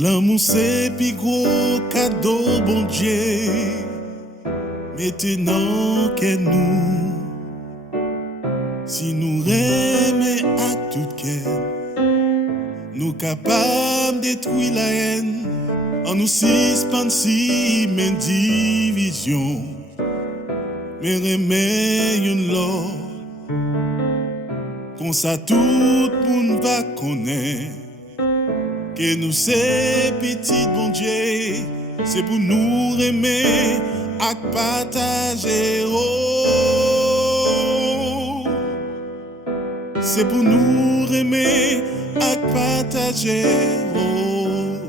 L'amour c'est plus gros cadeau bon Dieu. Maintenant que nous, si nous aimons à tout cœur, nous capables de détruire la haine, en nous suspendant si même division, mais remet une l'autre, comme ça tout le monde va connaître que nous c'est petit bon Dieu, c'est pour nous aimer à partager. Oh, c'est pour nous aimer à partager. Oh,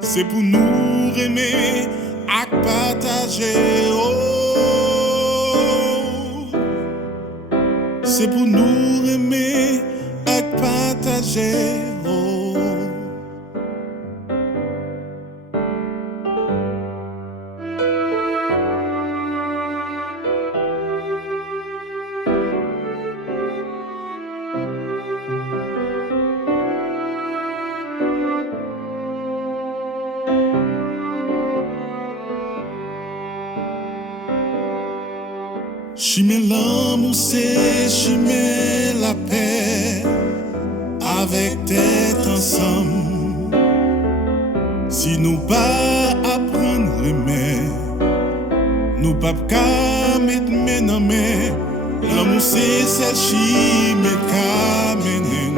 c'est pour nous aimer à partager. Oh, c'est pour nous aimer à partager. Oh. Chimé l'amour, c'est chimé la paix, avec tête ensemble. Si nous pas apprendre à aimer, nous pas qu'à mettre main dans main. L'amour c'est celle chimé qu'à mener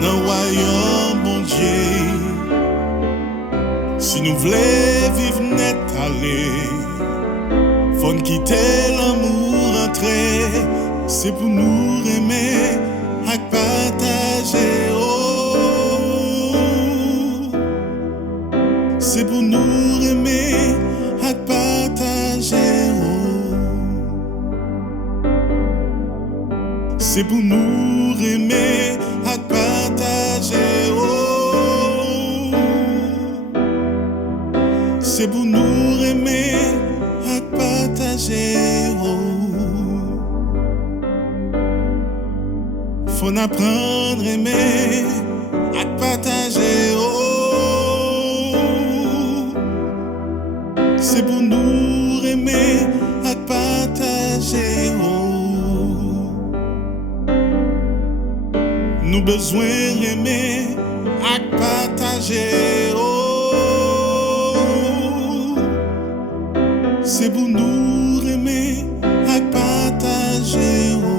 dans le royaume bon Dieu. Si nous voulons vivre net aller, faut quitter l'amour entrer, c'est pour nous aimer à partager. Oh, c'est pour nous aimer à partager. Oh, c'est pour nous aimer à partager. Oh, c'est pour nous aimer à partager. Oh, faut apprendre à aimer à partager. Oh, c'est pour nous aimer à partager. Oh, nous besoin d'aimer à partager. Oh, c'est pour nous aimer à partager. Oh,